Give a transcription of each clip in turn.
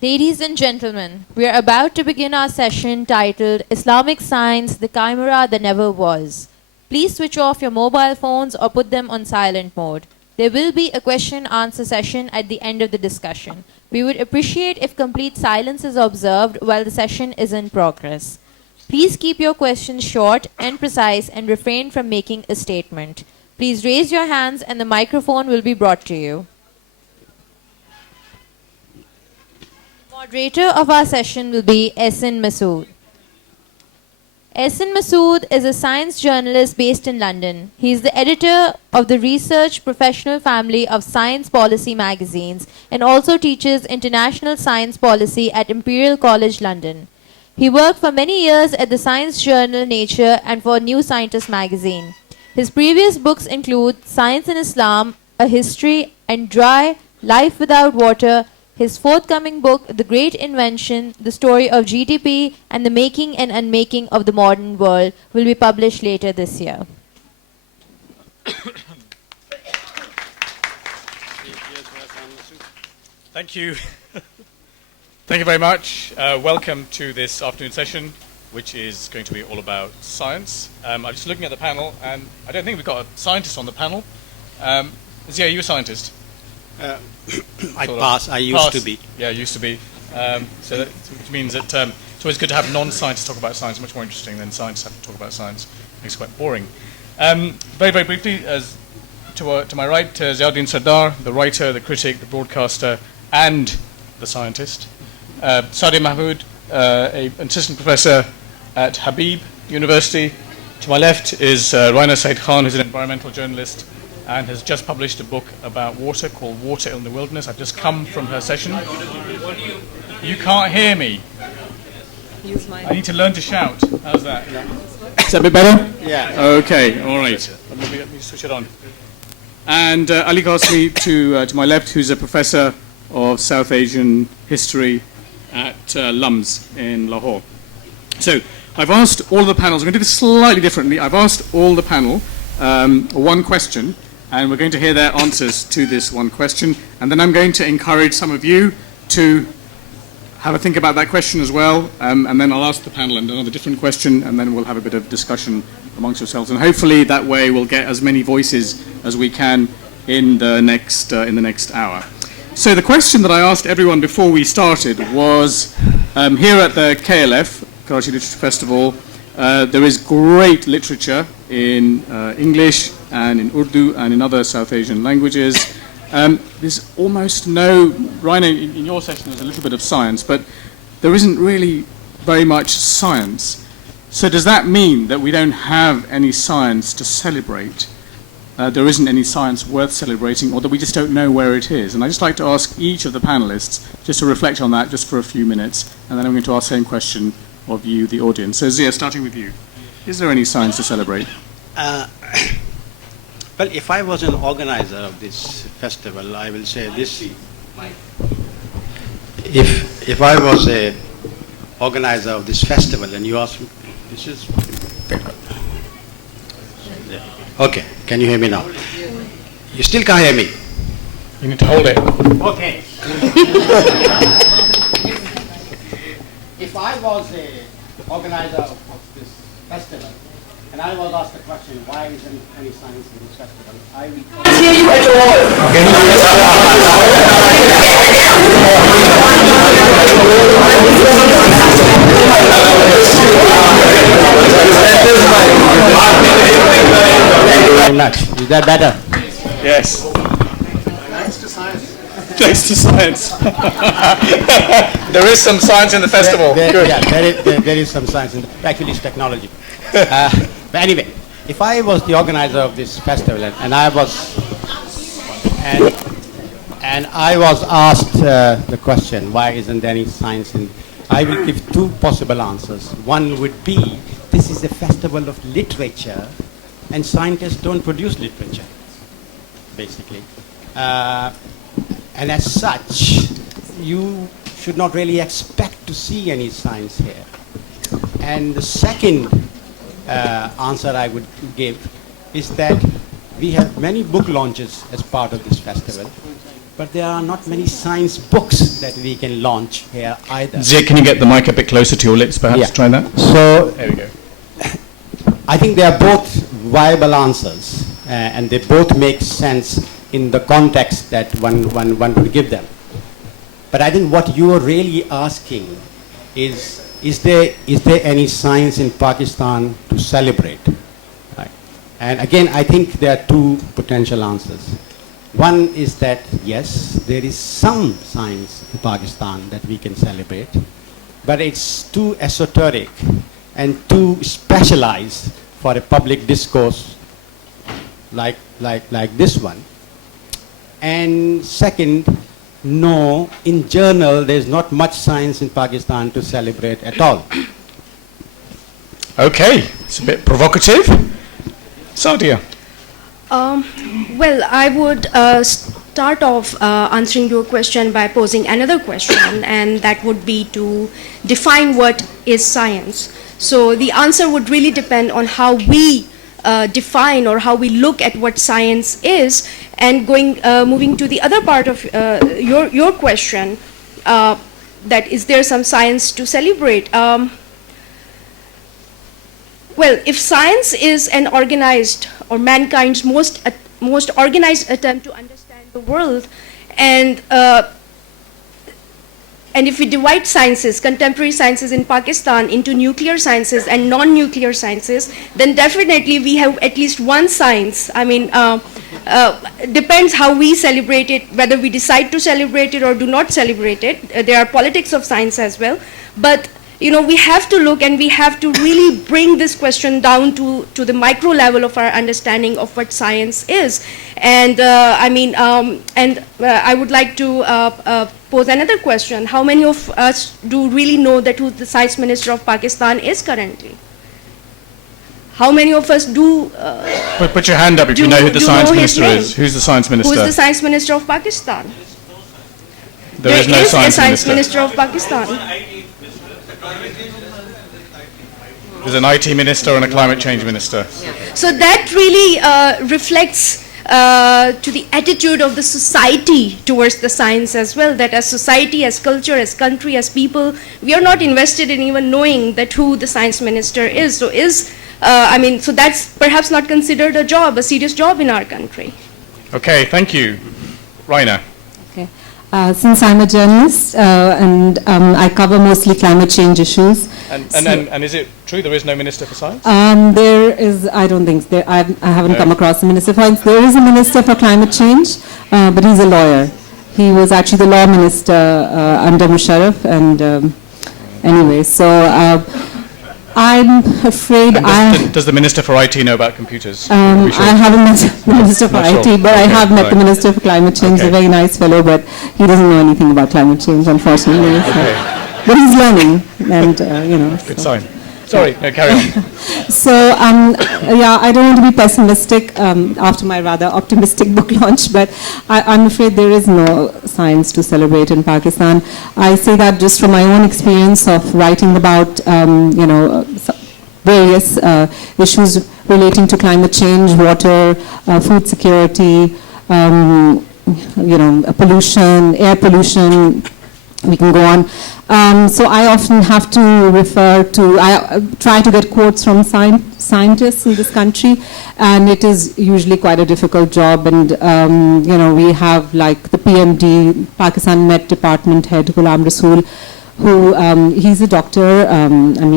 Ladies and gentlemen, we are about to begin our session titled Islamic Science, the Chimera That Never Was. Please switch off your mobile phones or put them on silent mode. There will be a question-answer session at the end of the discussion. We would appreciate if complete silence is observed while the session is in progress. Please keep your questions short and precise and refrain from making a statement. Please raise your hands and the microphone will be brought to you. Moderator of our session will be Ehsan Masood. Ehsan Masood is a science journalist based in London. He is the editor of the research professional family of Science Policy magazines and also teaches international science policy at Imperial College London. He worked for many years at the science journal Nature and for New Scientist magazine. His previous books include Science in Islam, A History, and Dry, Life Without Water. His forthcoming book, The Great Invention, The Story of GDP and the Making and Unmaking of the Modern World, will be published later this year. Thank you. Thank you very much. Welcome to this afternoon session, which is going to be all about science. I'm just looking at the panel, and I don't think we've got a scientist on the panel. Zia, are you a scientist? I pass. I used to be. Yeah, used to be. So that means that it's always good to have non-scientists talk about science. Much more interesting than scientists have to talk about science. Makes it quite boring. Very, very briefly, to my right, Ziauddin Sardar, the writer, the critic, the broadcaster, and the scientist. Sadia Mahmood, an assistant professor at Habib University. To my left is Raina Said Khan, who's an environmental journalist and has just published a book about water called Water in the Wilderness. I've just come from her session. You can't hear me. I need to learn to shout. How's that? Is that a bit better? Yeah. Okay, all right. Let me switch it on. And Ali Qasmi to my left, who's a professor of South Asian history at LUMS in Lahore. So I've asked all the panels, I'm going to do this slightly differently. I've asked all the panel one question, and we're going to hear their answers to this one question. And then I'm going to encourage some of you to have a think about that question as well. And then I'll ask the panel another different question, and then we'll have a bit of discussion amongst yourselves. And hopefully that way we'll get as many voices as we can in the next hour. So the question that I asked everyone before we started was, here at the KLF, Karachi Literature Festival, there is great literature in English and in Urdu and in other South Asian languages. There's almost no, Raina, in your session there's a little bit of science, but there isn't really very much science. So does that mean that we don't have any science to celebrate? There isn't any science worth celebrating, or that we just don't know where it is? And I'd just like to ask each of the panelists just to reflect on that just for a few minutes, and then I'm going to ask the same question of you, the audience. So Zia, starting with you. Is there any science to celebrate? Well, if I was an organizer of this festival, I will say this. If I was an organizer of this festival and you ask me, this is... Okay, can you hear me now? You still can't hear me? You need to hold it. Okay. If I was an organizer of this festival, and I was asked the question, why isn't any science in this festival, I will... Thank you very much. Is that better? Yes. Thanks to science. Thanks to science. There is some science in the festival. Good. Yeah, there is some science. Actually, it's technology. But anyway, if I was the organizer of this festival and I was asked the question, why isn't there any science in? I will give two possible answers. One would be, this is a festival of literature, and scientists don't produce literature, basically. And as such, you should not really expect to see any science here. And the second answer I would give is that we have many book launches as part of this festival, but there are not many science books that we can launch here either. Zia, can you get the mic a bit closer to your lips, perhaps? Yeah. Try that. So There we go. I think they are both viable answers, and they both make sense in the context that one would give them. But I think what you are really asking is there any science in Pakistan to celebrate? Right. And again, I think there are two potential answers. One is that, yes, there is some science in Pakistan that we can celebrate, but it's too esoteric and too specialized for a public discourse like this one. And second, no, in general, there's not much science in Pakistan to celebrate at all. Okay, it's a bit provocative. Sadia. Well, I would start off answering your question by posing another question, and that would be to define what is science. So the answer would really depend on how we define or how we look at what science is. And moving to the other part of your question, that is there some science to celebrate? Well, if science is an organized or mankind's most organized attempt to understand the world, and if we divide sciences, contemporary sciences in Pakistan, into nuclear sciences and non-nuclear sciences, then definitely we have at least one science. I mean, depends how we celebrate it, whether we decide to celebrate it or do not celebrate it. There are politics of science as well. But you know, we have to look and we have to really bring this question down to the micro level of our understanding of what science is. And I would like to pose another question. How many of us do really know that who the Science Minister of Pakistan is currently? How many of us do... Put your hand up if you know who the Science Minister is. Who's the Science Minister? Who is the Science Minister of Pakistan? There is no a Science Minister. Minister of Pakistan. There's an IT Minister and a Climate Change Minister. So that really reflects to the attitude of the society towards the science as well, that as society, as culture, as country, as people, we are not invested in even knowing that who the Science Minister is. So so that's perhaps not considered a job, a serious job in our country. Okay, thank you. Raina. Okay. Since I'm a journalist and I cover mostly climate change issues. And is it true there is no Minister for Science? There is, I don't think, I haven't come across a Minister for Science. There is a Minister for Climate Change, but he's a lawyer. He was actually the law minister under Musharraf, and anyway, so I'm afraid does the Minister for IT know about computers? I haven't met the Minister for Not IT, sure. but I Okay, have met right. the Minister for Climate Change. Okay. He's a very nice fellow, but he doesn't know anything about climate change, unfortunately. So. Okay. But he's learning, and Good sign. Sorry, no, carry on. So, I don't want to be pessimistic after my rather optimistic book launch, but I'm afraid there is no science to celebrate in Pakistan. I say that just from my own experience of writing about, various issues relating to climate change, water, food security, pollution, air pollution. We can go on. So I often have to I try to get quotes from scientists in this country, and it is usually quite a difficult job. And, we have like the PMD, Pakistan Met Department Head, Ghulam Rasool, who, he's a doctor,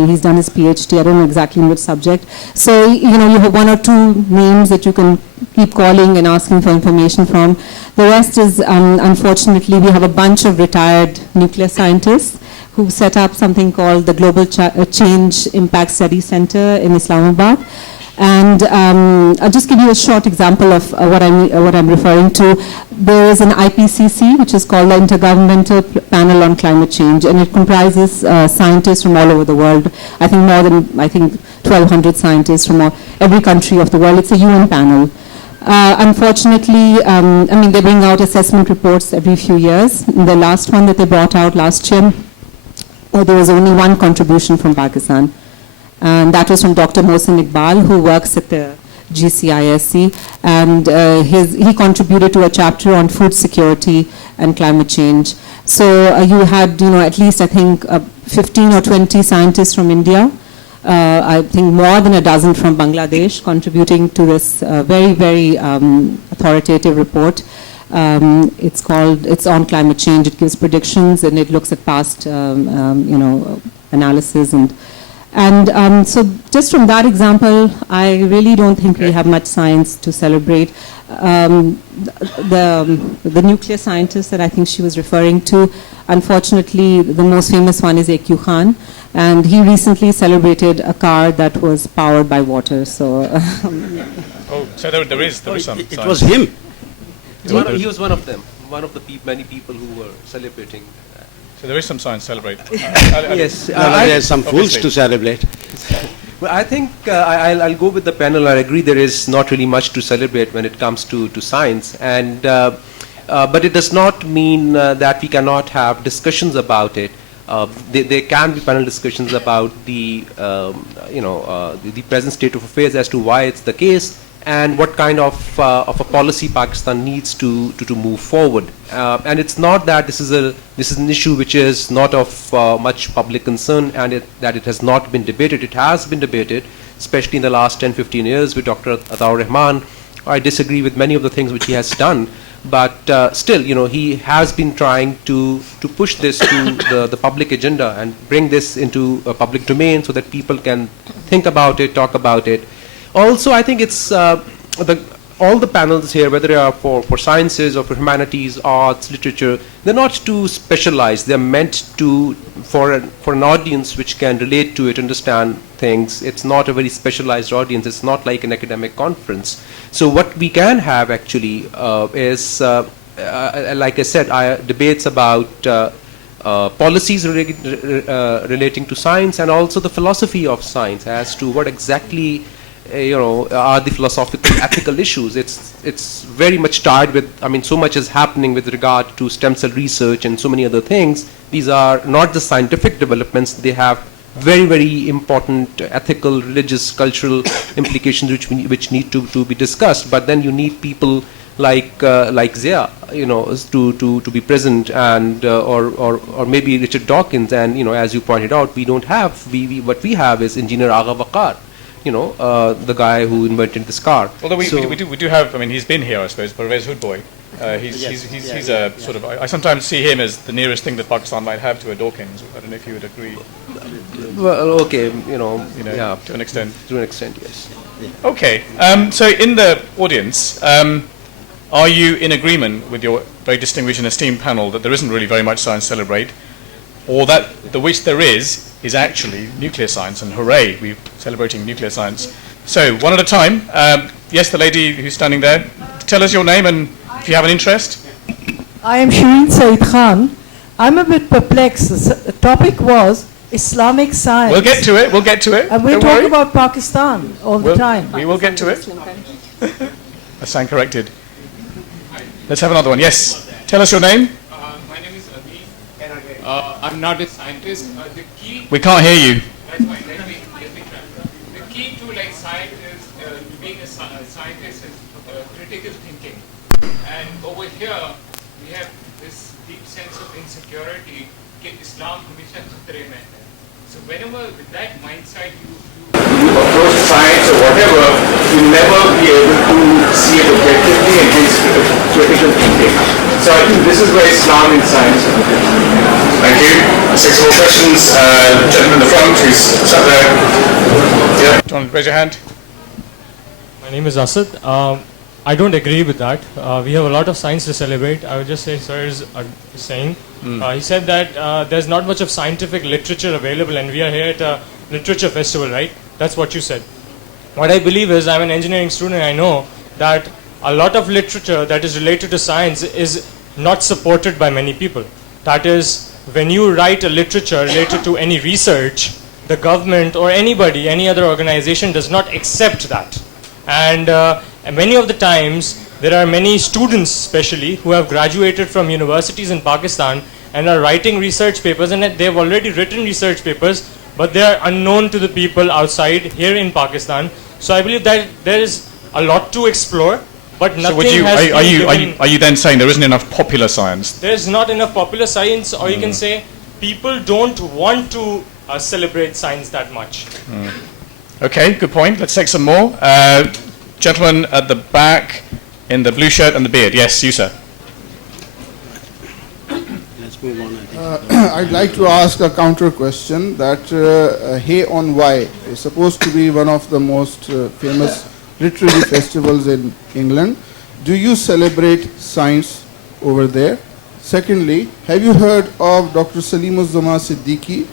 he's done his PhD, I don't know exactly in which subject. So, you have one or two names that you can keep calling and asking for information from. The rest is, unfortunately, we have a bunch of retired nuclear scientists who set up something called the Global Change Impact Study Center in Islamabad. And I'll just give you a short example of what I'm referring to. There is an IPCC, which is called the Intergovernmental Panel on Climate Change, and it comprises scientists from all over the world. I think more than 1,200 scientists from every country of the world. It's a UN panel. Unfortunately, they bring out assessment reports every few years. The last one that they brought out last year, there was only one contribution from Pakistan. And that was from Dr. Mohsin Iqbal, who works at the GCISE, and he contributed to a chapter on food security and climate change. So you had, at least I think 15 or 20 scientists from India, I think more than a dozen from Bangladesh, contributing to this very, very authoritative report. It's on climate change. It gives predictions and it looks at past, analysis and so just from that example, I really don't think we have much science to celebrate. The nuclear scientist that I think she was referring to, unfortunately, the most famous one is A.Q. Khan, and he recently celebrated a car that was powered by water. So, so there is some It science. was him. He was one of them, one of the many people who were celebrating. So there is some science to celebrate. Yes, There's some fools obviously. to celebrate. Well, I think I'll go with the panel. I agree there is not really much to celebrate when it comes to science, and but it does not mean that we cannot have discussions about it. There can be panel discussions about the present state of affairs as to why it's the case and what kind of a policy Pakistan needs to move forward. And it's not that this is an issue which is not of much public concern and that it has not been debated. It has been debated, especially in the last 10-15 years with Dr. Ataur Rahman. I disagree with many of the things which he has done, but still, he has been trying to push this to the public agenda and bring this into a public domain so that people can think about it, talk about it. Also, I think it's all the panels here, whether they are for sciences or for humanities, arts, literature, they're not too specialized. They're meant for an audience which can relate to it, understand things. It's not a very specialized audience. It's not like an academic conference. So what we can have actually is, like I said, debates about policies relating to science and also the philosophy of science as to what exactly are the philosophical ethical issues. It's very much tied with, so much is happening with regard to stem cell research and so many other things. These are not just scientific developments, they have very, very important ethical, religious, cultural implications which need to be discussed. But then you need people like Zia, to be present, and or maybe Richard Dawkins. And as you pointed out, we don't have what we have is Engineer Agha Waqar, the guy who invented this car. Although we do have, he's been here, I suppose, Pervez Hoodboy. He's a sort of, I sometimes see him as the nearest thing that Pakistan might have to a Dawkins. I don't know if you would agree. Well, okay, Yeah, to an extent. To an extent, yes. Okay, so in the audience, are you in agreement with your very distinguished and esteemed panel that there isn't really very much science to celebrate, or that the which there is actually nuclear science, and hooray, we're celebrating nuclear science. So, one at a time. Yes, the lady who's standing there. Tell us your name and if you have an interest. I am Shireen Saeed Khan. I'm a bit perplexed. The topic was Islamic science. We'll get to it. And we Don't talk worry. about Pakistan all the time. We will get to it. I stand corrected. Let's have another one. Yes. Tell us your name. My name is Amin. I'm not a scientist. The key. We can't hear you. That's fine. Let me try. The key to science is to being a scientist is critical thinking. And over here we have this deep sense of insecurity. कि Islam हमेशा खतरे में है. So whenever with that mindset you approach science or whatever, you never be able to see it objectively and hence critical thinking. So I think this is where Islam in science. Thank you. 6 more questions. Gentleman in the front who's sat there. Yeah. John, raise your hand. My name is Asad. I don't agree with that. We have a lot of science to celebrate. I would just say sir is saying. He said that there's not much of scientific literature available and we are here at a literature festival, right? That's what you said. What I believe is, I'm an engineering student, I know that a lot of literature that is related to science is not supported by many people. That is, when you write a literature related to any research, the government or anybody, any other organization does not accept that. And many of the times, there are many students especially who have graduated from universities in Pakistan and are writing research papers, and they have already written research papers, but they are unknown to the people outside here in Pakistan. So I believe that there is a lot to explore, but nothing So would you, has been given. are you then saying there isn't enough popular science? There's not enough popular science, or you can say people don't want to celebrate science that much. Okay, good point. Let's take some more. Gentleman at the back in the blue shirt and the beard. Yes, you, sir. Let's move on. I'd like to ask a counter question that Hay on Wye is supposed to be one of the most famous literary festivals in England. Do you celebrate science over there? Secondly, have you heard of Dr. Salimuzzaman Siddiqui,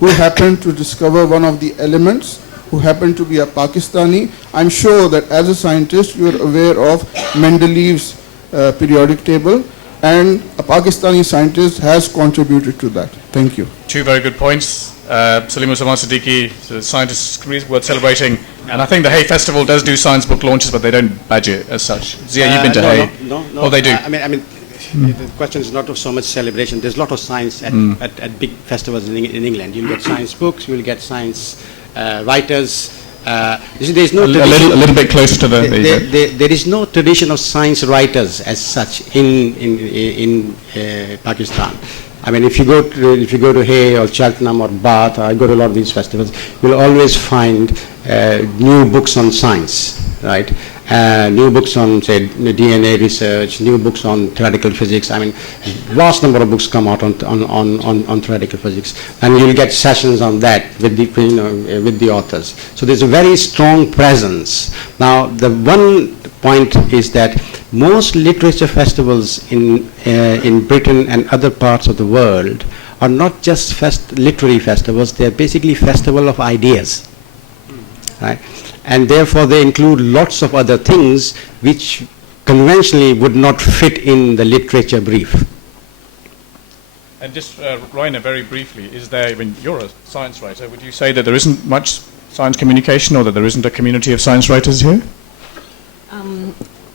who happened to discover one of the elements, who happened to be a Pakistani? I'm sure that as a scientist you're aware of Mendeleev's periodic table, and a Pakistani scientist has contributed to that. Thank you. Two very good points. Salimuzzaman Siddiqui, the scientist worth celebrating. And I think the Hay Festival does do science book launches, but they don't badge it as such. Zia, you've been to Hay. No. Oh, they do. I mean, the question is not of so much celebration. There's a lot of science at big festivals in England. You'll get science books, you'll get science writers. You see, there's no a little bit closer to the. There is no tradition of science writers as such in Pakistan. I mean, if you go to Hay or Cheltenham or Bath, I go to a lot of these festivals, you'll always find new books on science, right? New books on, say, DNA research, new books on theoretical physics. I mean, vast number of books come out on theoretical physics, and you'll get sessions on that with the authors. So there's a very strong presence. Now, the one point is that most literature festivals in Britain and other parts of the world are not just literary festivals. They're basically festival of ideas, right? And therefore they include lots of other things which conventionally would not fit in the literature brief. And just, Raina, very briefly, I mean, you're a science writer, would you say that there isn't much science communication, or that there isn't a community of science writers here?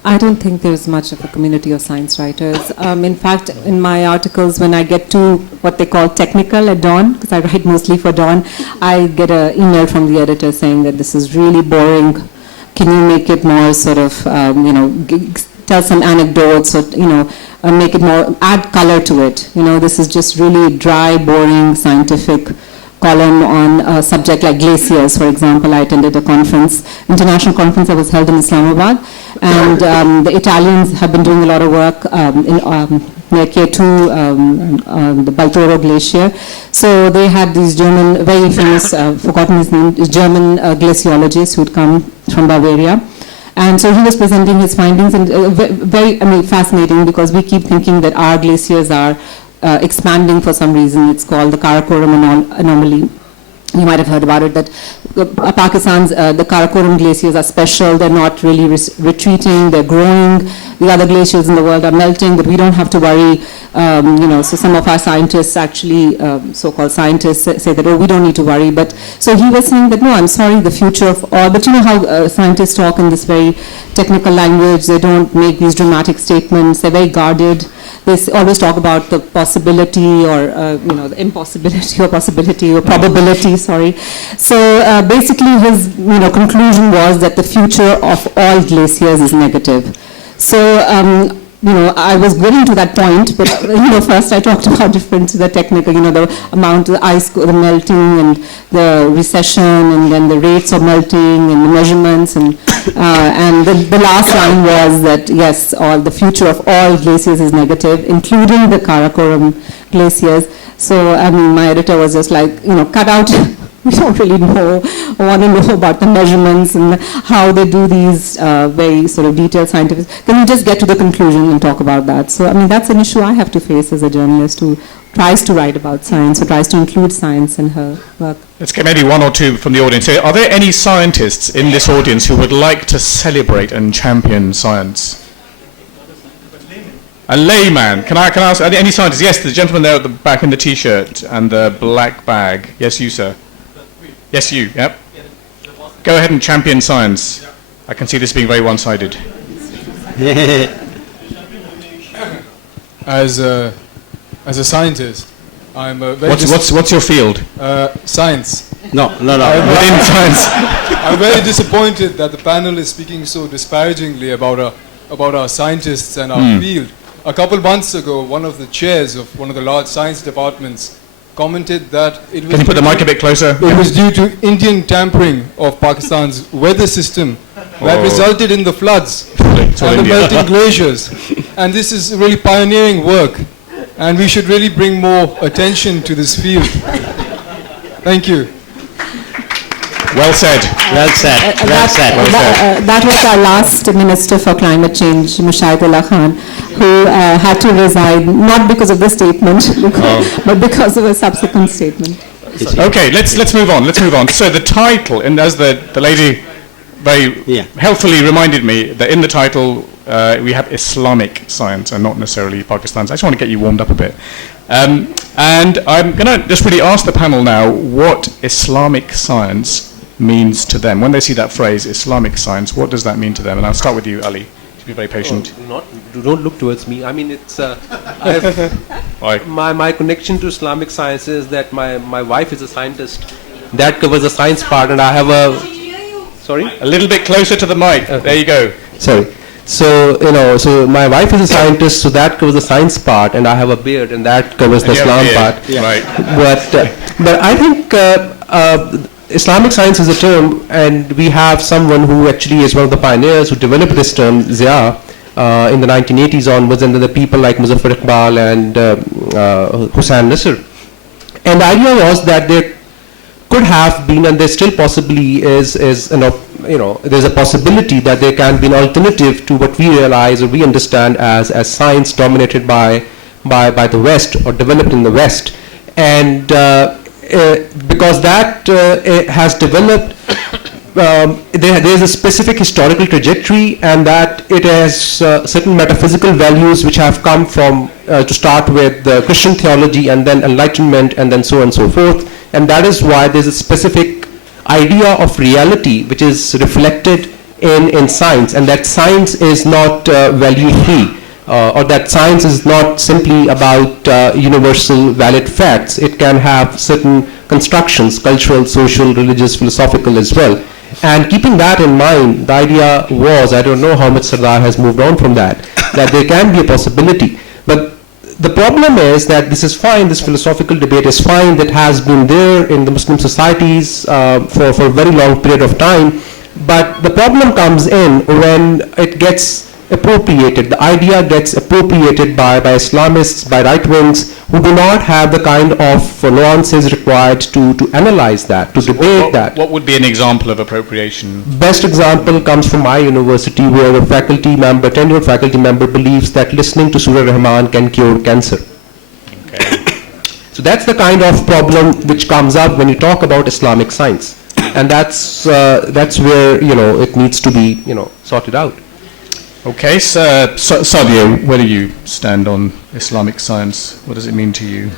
I don't think there's much of a community of science writers. In fact, in my articles, when I get to what they call technical at Dawn, because I write mostly for Dawn, I get an email from the editor saying that this is really boring. Can you make it more sort of, tell some anecdotes, or, make it more, add color to it. This is just really dry, boring, scientific column on a subject like glaciers, for example. I attended a conference, international conference that was held in Islamabad, and the Italians have been doing a lot of work near K2, the Baltoro Glacier. So they had these German, very famous, forgotten his name, German glaciologist who'd come from Bavaria. And so he was presenting his findings, and very, fascinating, because we keep thinking that our glaciers are expanding for some reason. It's called the Karakoram anomaly. You might have heard about it, that Pakistan's, the Karakoram glaciers are special. They're not really retreating, they're growing. The other glaciers in the world are melting, but we don't have to worry. So some of our scientists, actually, so-called scientists, say that, we don't need to worry. But so he was saying that, no, I'm sorry, the future of all, but you know how scientists talk in this very technical language. They don't make these dramatic statements. They're very guarded. They always talk about the possibility, or the impossibility, or possibility, or probability. Sorry. So basically, his conclusion was that the future of all glaciers is negative. So I was getting to that point, but first I talked about the technical, the amount of the ice, the melting, and the recession, and then the rates of melting, and the measurements, and the last line was that yes, the future of all glaciers is negative, including the Karakoram glaciers. So my editor was just like, cut out. We don't really know or want to know about the measurements and how they do these very sort of detailed scientific. Can we just get to the conclusion and talk about that? So, that's an issue I have to face as a journalist who tries to write about science, or tries to include science in her work. Let's get maybe one or two from the audience. Are there any scientists in this audience who would like to celebrate and champion science? A layman. Can I ask, are there any scientists? Yes, the gentleman there at the back in the T-shirt and the black bag. Yes, you, sir. Yes, you. Yep. Go ahead and champion science. I can see this being very one-sided. As a scientist, I'm a very what's your field? Science. No. Within science. I'm very disappointed that the panel is speaking so disparagingly about our scientists and our field. A couple months ago, one of the chairs of one of the large science departments commented that it was... Can you put the mic a bit closer? It was due to Indian tampering of Pakistan's weather system that resulted in the floods and the melting glaciers. And this is really pioneering work. And we should really bring more attention to this field. Thank you. Well said. Well said. Well said. That was our last Minister for Climate Change, Mushaidullah Khan, who had to resign, not because of the statement, but because of a subsequent statement. Okay, let's move on. Let's move on. So the title, and as the lady very helpfully reminded me, that in the title we have Islamic science and not necessarily Pakistan's. I just want to get you warmed up a bit. And I'm going to just really ask the panel now what Islamic science means to them. When they see that phrase, Islamic science, what does that mean to them? And I'll start with you, Ali. Be very patient. Don't look towards me. I mean, it's my connection to Islamic science is that my wife is a scientist. That covers the science part, and I have a... Sorry? A little bit closer to the mic. Okay. There you go. Sorry. So, so my wife is a scientist, so that covers the science part, and I have a beard, and that covers the Islam part. Yeah. Right. But I think Islamic science is a term, and we have someone who actually is one of the pioneers who developed this term, Zia, in the 1980s onwards, and then the people like Muzaffar Iqbal and Hussain Nasr. And the idea was that there could have been, and there still possibly is there's a possibility that there can be an alternative to what we realize or we understand as science dominated by the West or developed in the West. And because that has developed, there's a specific historical trajectory, and that it has certain metaphysical values which have come from, to start with, Christian theology and then Enlightenment and then so on and so forth. And that is why there's a specific idea of reality which is reflected in science, and that science is not value-free. Or that science is not simply about universal valid facts. It can have certain constructions, cultural, social, religious, philosophical as well. And keeping that in mind, the idea was, I don't know how much Sardar has moved on from that there can be a possibility. But the problem is that this is fine, this philosophical debate is fine, that has been there in the Muslim societies for a very long period of time. But the problem comes in when it gets appropriated. The idea gets appropriated by Islamists, by right wings, who do not have the kind of nuances required to analyze that, to debate that. What would be an example of appropriation? Best example comes from my university, where a faculty member, tenured faculty member, believes that listening to Surah Rahman can cure cancer. Okay. So that's the kind of problem which comes up when you talk about Islamic science, and that's where it needs to be sorted out. Okay, so Sadio, where do you stand on Islamic science? What does it mean to you?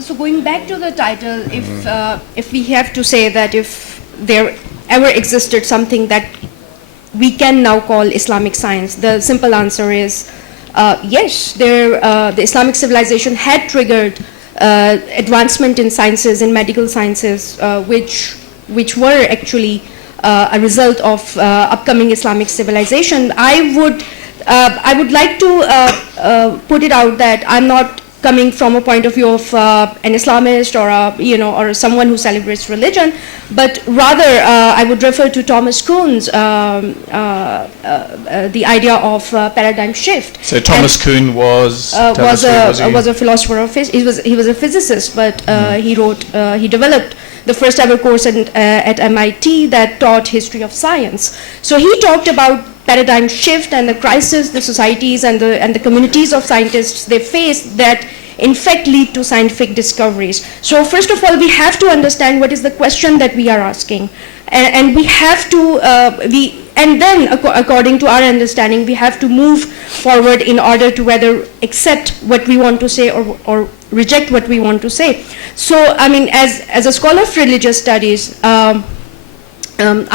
So going back to the title, if we have to say that if there ever existed something that we can now call Islamic science, the simple answer is yes. The Islamic civilization had triggered advancement in sciences, in medical sciences, which were actually a result of upcoming Islamic civilization. I would like to put it out that I'm not coming from a point of view of an Islamist or someone who celebrates religion, but rather I would refer to Thomas Kuhn's the idea of paradigm shift. So Thomas Kuhn was a philosopher of he was a physicist, but he developed the first ever course at MIT that taught history of science. So he talked about paradigm shift and the crisis the societies and the communities of scientists they face that in fact lead to scientific discoveries. So first of all, we have to understand what is the question that we are asking, and we have to and then according to our understanding we have to move forward in order to whether accept what we want to say or reject what we want to say. So I mean, as a scholar of religious studies, I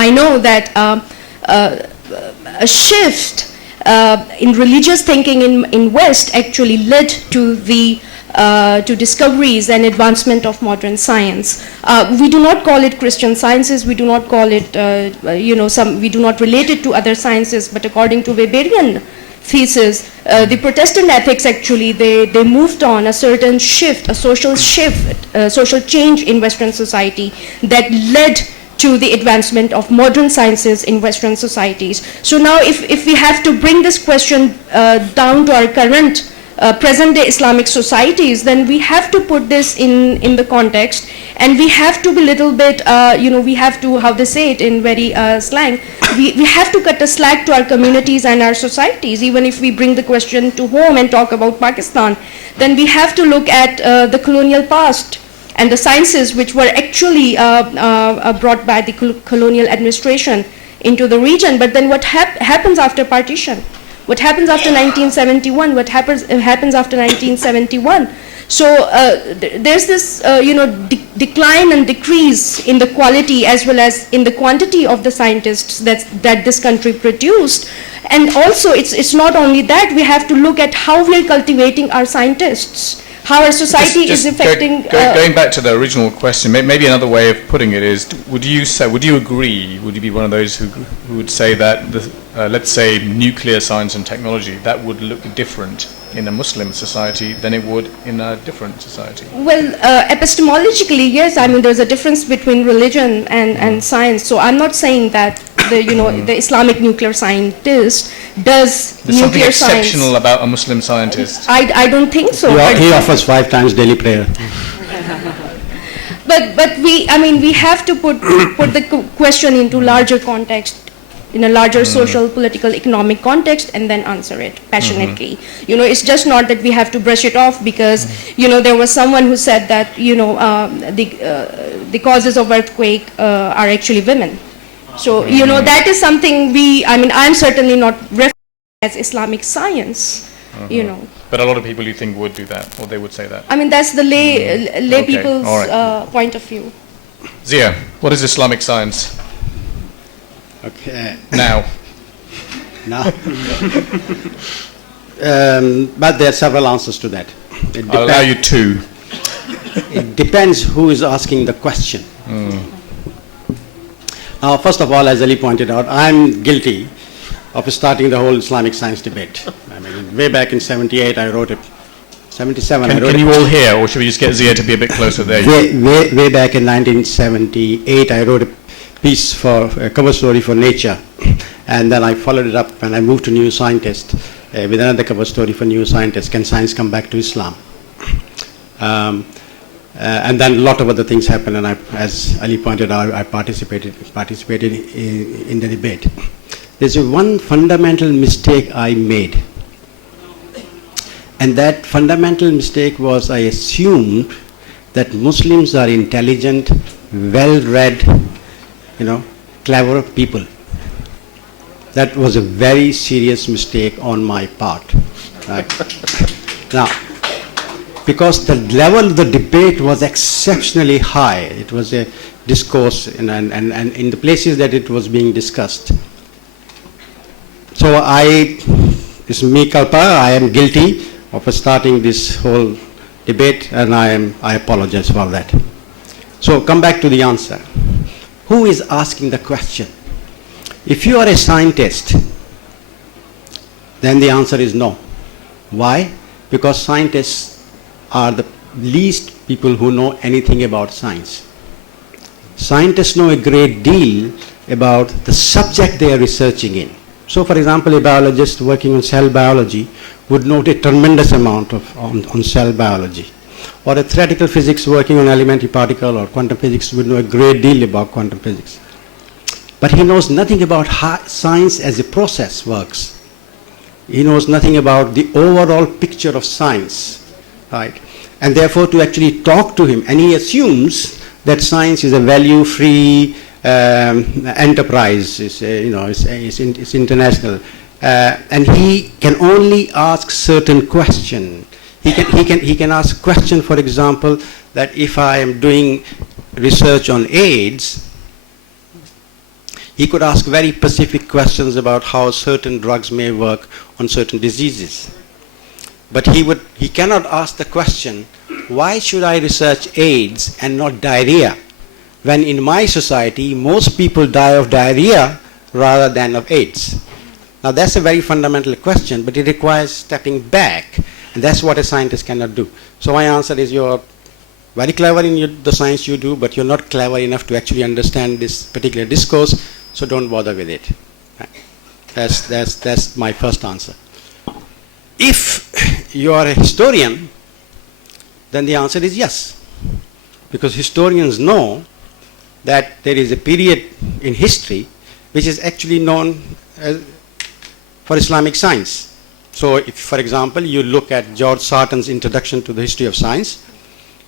know that a shift in religious thinking in West actually led to the to discoveries and advancement of modern science. We do not call it Christian sciences, we do not call it, we do not relate it to other sciences, but according to Weberian thesis, the Protestant ethics actually, they moved on a certain shift, a social shift, social change in Western society that led to the advancement of modern sciences in Western societies. So now if we have to bring this question down to our current present-day Islamic societies, then we have to put this in the context, and we have to be a little bit, we have to, how they say it in very slang, we have to cut a slack to our communities and our societies. Even if we bring the question to home and talk about Pakistan, then we have to look at the colonial past and the sciences which were actually brought by the colonial administration into the region. But then what happens after partition? What happens after 1971? What happens after 1971? So there's this, decline and decrease in the quality as well as in the quantity of the scientists that this country produced. And also, it's not only that, we have to look at how we're cultivating our scientists, how our society is affecting. Going back to the original question, maybe another way of putting it is: would you agree? Would you be one of those who would say that let's say nuclear science and technology, that would look different in a Muslim society than it would in a different society? Well, epistemologically, yes. I mean, there's a difference between religion and science. So I'm not saying that the Islamic nuclear scientist does There's something nuclear science. exceptional about a Muslim scientist. I don't think so. He offers 5 times daily prayer. But we have to put the question into larger context, in a larger social, political, economic context, and then answer it passionately. It's just not that we have to brush it off because, there was someone who said that, the causes of earthquake are actually women. So, that is something I'm certainly not referring as Islamic science, But a lot of people you think would do that, or they would say that. I mean, that's the lay Okay, people's all right. point of view. Zia, what is Islamic science Okay. now? Now, but there are several answers to that. I'll allow you 2. It depends who is asking the question. Now, first of all, as Ali pointed out, I'm guilty of starting the whole Islamic science debate. I mean, way back in 78, I wrote it. 77, I wrote Can it. you all hear, or should we just get Zia to be a bit closer there? Way back in 1978, I wrote a piece for a cover story for Nature, and then I followed it up and I moved to New Scientist with another cover story for New Scientist. Can science come back to Islam? And then a lot of other things happened, and as Ali pointed out, I participated in the debate. There's one fundamental mistake I made, and that fundamental mistake was I assumed that Muslims are intelligent, well-read, clever people. That was a very serious mistake on my part. Now, because the level of the debate was exceptionally high, it was a discourse, and in the places that it was being discussed. So it's me culpa, I am guilty of starting this whole debate, and I apologize for that. So come back to the answer. Who is asking the question? If you are a scientist, then the answer is no. Why? Because scientists are the least people who know anything about science. Scientists know a great deal about the subject they are researching in. So, for example, a biologist working on cell biology would know a tremendous amount on cell biology. Or a theoretical physics working on elementary particle or quantum physics would know a great deal about quantum physics. But he knows nothing about how science as a process works. He knows nothing about the overall picture of science, right? And therefore, to actually talk to him, and he assumes that science is a value-free enterprise, it's international, and he can only ask certain questions. He can ask question, for example, that if I am doing research on AIDS, he could ask very specific questions about how certain drugs may work on certain diseases. But he cannot ask the question, why should I research AIDS and not diarrhea, when in my society most people die of diarrhea rather than of AIDS? Now that's a very fundamental question, but it requires stepping back, and that's what a scientist cannot do. So my answer is, you're very clever in the science you do, but you're not clever enough to actually understand this particular discourse, so don't bother with it. That's my first answer. If you are a historian, then the answer is yes, because historians know that there is a period in history which is actually known as for Islamic science. So if, for example, you look at George Sarton's Introduction to the History of Science,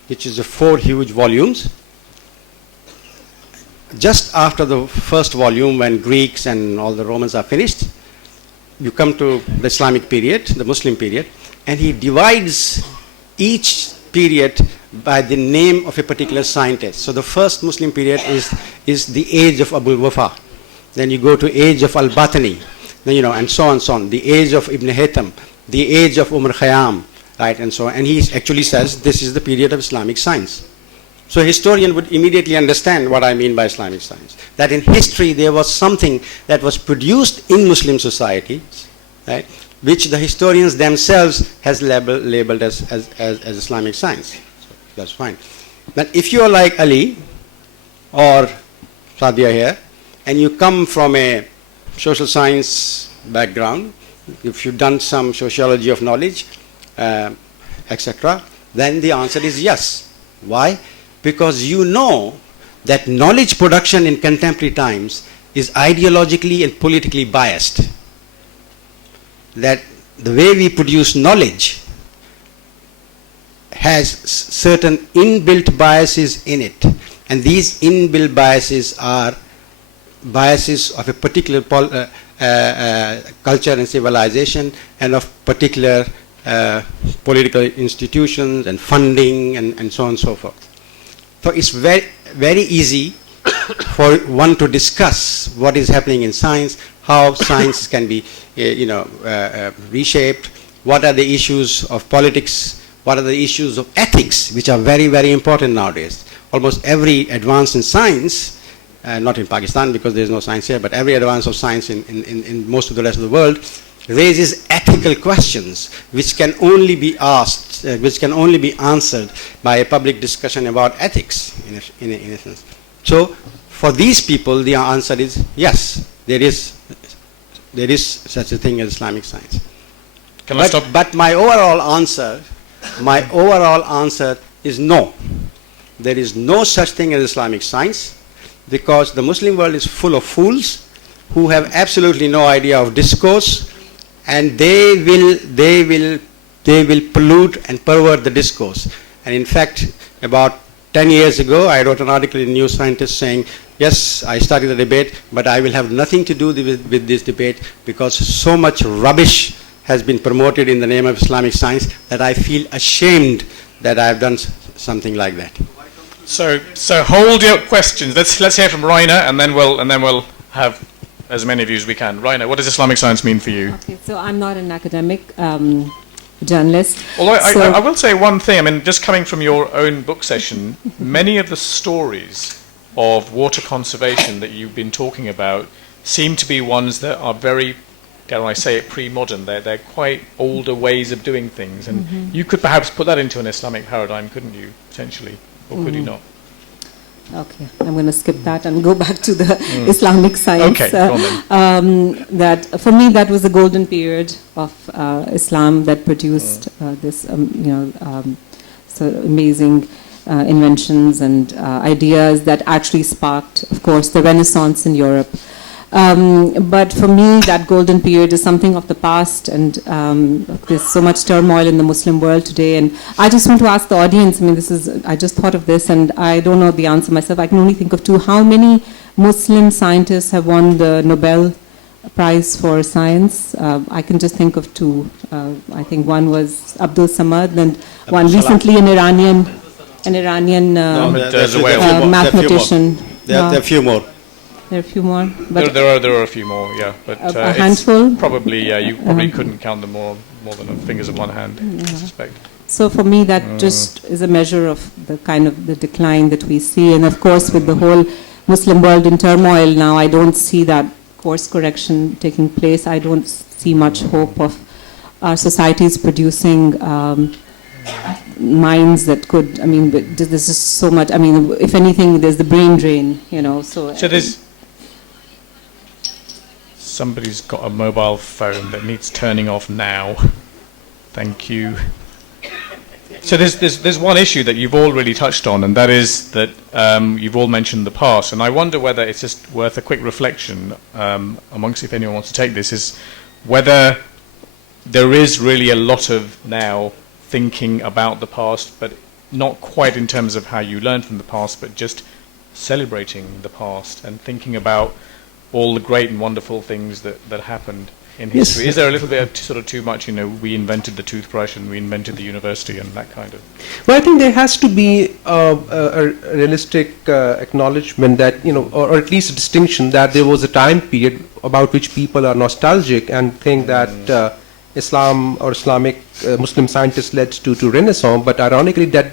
which is 4 huge volumes, just after the first volume, when Greeks and all the Romans are finished, you come to the Islamic period, the Muslim period, and he divides each period by the name of a particular scientist. So the first Muslim period is the age of Abu Wafa. Then you go to age of Al-Batani, and so on, the age of Ibn Haytham, the age of Umar Khayyam, right, and so on. And he actually says this is the period of Islamic science. So a historian would immediately understand what I mean by Islamic science. That in history there was something that was produced in Muslim societies, right, which the historians themselves has labeled as Islamic science. So that's fine. But if you are like Ali or Sadia here, and you come from a social science background, if you've done some sociology of knowledge, etc., then the answer is yes. Why? Because you know that knowledge production in contemporary times is ideologically and politically biased. That the way we produce knowledge has certain inbuilt biases in it, and these inbuilt biases are biases of a particular culture and civilization, and of particular political institutions and funding, and so on and so forth. So it's very, very easy for one to discuss what is happening in science, how science can be reshaped, what are the issues of politics, what are the issues of ethics, which are very, very important nowadays. Almost every advance in science, not in Pakistan because there is no science here, but every advance of science in most of the rest of the world raises ethical questions which can only be asked, which can only be answered by a public discussion about ethics, in a sense. So for these people, the answer is yes, there is such a thing as Islamic science. But my overall answer is no. There is no such thing as Islamic science, because the Muslim world is full of fools who have absolutely no idea of discourse, and they will pollute and pervert the discourse. And in fact, about 10 years ago, I wrote an article in New Scientist saying, yes, I started the debate, but I will have nothing to do with this debate, because so much rubbish has been promoted in the name of Islamic science that I feel ashamed that I have done something like that. So hold your questions. Let's hear from Rainer, and then we'll have as many of you as we can. Rainer, what does Islamic science mean for you? Okay, so I'm not an academic journalist. Although I will say one thing. I mean, just coming from your own book session, many of the stories of water conservation that you've been talking about seem to be ones that are very, dare I say it, pre-modern. They're quite older ways of doing things, and you could perhaps put that into an Islamic paradigm, couldn't you, potentially? Or could you not? Okay, I'm going to skip that and go back to the Islamic science. Okay, go on then. That for me, that was the golden period of Islam that produced this, so amazing inventions and ideas that actually sparked, of course, the Renaissance in Europe. But for me, that golden period is something of the past, and there's so much turmoil in the Muslim world today. And I just want to ask the audience, I just thought of this, and I don't know the answer myself. I can only think of two. How many Muslim scientists have won the Nobel Prize for Science? I can just think of two. I think one was Abdul Samad, and one recently an Iranian There's a mathematician. There are a few more. There are a few more. But There are a few more, yeah. But a it's handful? probably, yeah, you probably couldn't count them more than the fingers of one hand, I suspect. So for me, that just is a measure of the kind of the decline that we see. And of course, with the whole Muslim world in turmoil now, I don't see that course correction taking place. I don't see much hope of our societies producing minds that could, I mean, this is so much, I mean, if anything, there's the brain drain, you know, so there's, somebody's got a mobile phone that needs turning off now. Thank you. So there's one issue that you've all really touched on, and that is that you've all mentioned the past, and I wonder whether it's just worth a quick reflection amongst, if anyone wants to take this, is whether there is really a lot of now thinking about the past, but not quite in terms of how you learn from the past, but just celebrating the past and thinking about all the great and wonderful things that happened in history. Yes. Is there a little bit of sort of too much, you know, we invented the toothbrush and we invented the university and that kind of... Well, I think there has to be a realistic acknowledgement that, you know, or at least a distinction that there was a time period about which people are nostalgic and think that Islam or Islamic Muslim scientists led to Renaissance, but ironically that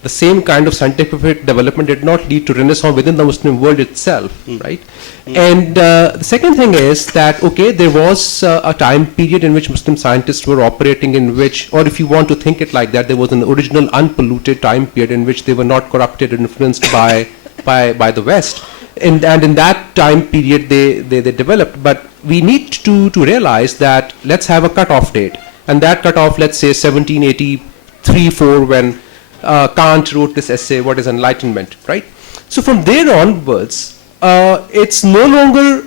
the same kind of scientific development did not lead to Renaissance within the Muslim world itself, right? And the second thing is that, okay, there was a time period in which Muslim scientists were operating in which, or if you want to think it like that, there was an original unpolluted time period in which they were not corrupted and influenced by the West. And in that time period they developed. But we need to realize that let's have a cutoff date. And that cutoff, let's say 1783-4, when Kant wrote this essay, What is Enlightenment, right? So from there onwards, it's no longer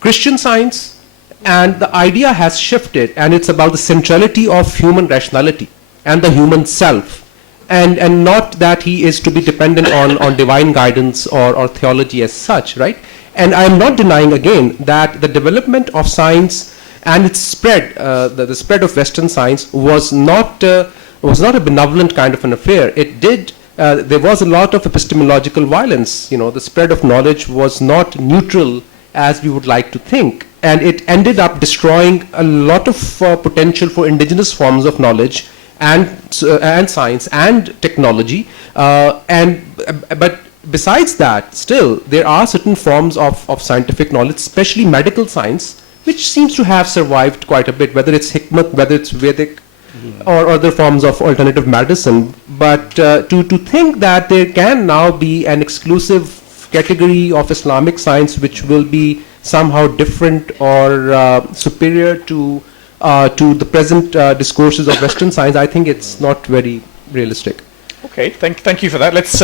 Christian Science, and the idea has shifted, and it's about the centrality of human rationality and the human self, and not that he is to be dependent on divine guidance or theology as such, right? And I'm not denying again that the development of science and its spread, the spread of Western science was not a benevolent kind of an affair. It did, there was a lot of epistemological violence. You know, the spread of knowledge was not neutral as we would like to think. And it ended up destroying a lot of potential for indigenous forms of knowledge and science and technology. But besides that, still, there are certain forms of scientific knowledge, especially medical science, which seems to have survived quite a bit, whether it's Hikmat, whether it's Vedic, or other forms of alternative medicine. But to think that there can now be an exclusive category of Islamic science which will be somehow different or superior to the present discourses of Western science, I think it's not very realistic. Okay, thank you for that. Let's